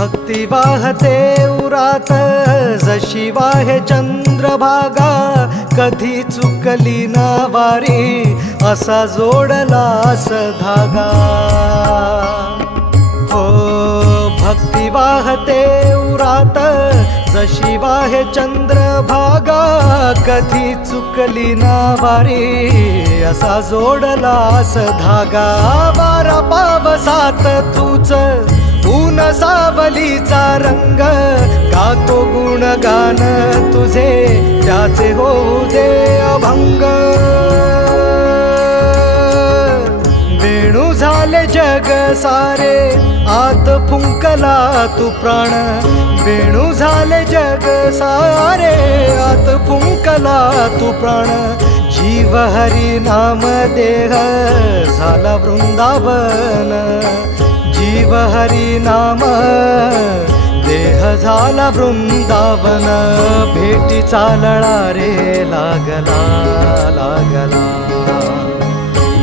भक्ती वाहते उरात जशी वाहे चंद्रभागा, कधी चुकली ना वारी असा जोडलास धागा। हो भक्ती वाहते उरात जशी वाहे चंद्रभागा, कधी चुकली ना वारी असा जोडलास धागा। वारा पावसात तूच ऊन सावलीचा रंग, गातो गुणगान तुझे त्याचे होऊ दे अभंग। वेणू झाले जग सारे आत फुंकला तू प्राण, वेणू झाले जग सारे आत फुंकला तू प्राण। जीव हरी नाम देह झाला वृंदावन, जीव हरी नाम देह झाला वृंदावन। भेटीचा लळा रे लागला लागला,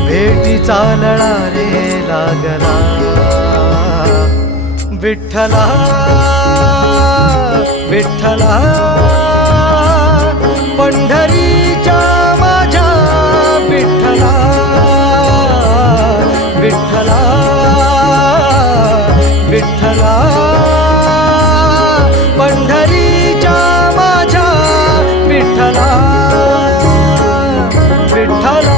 भेटीचा लळा रे लागला। विठ्ठला विठ्ठला पंढरीच्या माझ्या विठ्ठला, विठ्ठला विठ्ठला पंढरीच्या माझ्या विठ्ठला, विठ्ठला।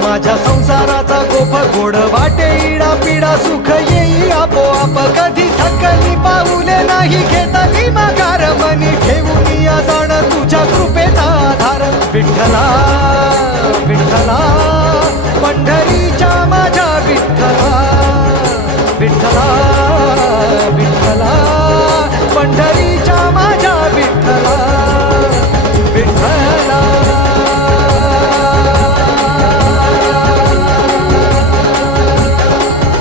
माझ्या संसाराचा गोफ गोड वाटे इडा पिडा, सुख येई आपोआप कधी थकली पाऊले नाही घेतली मागे।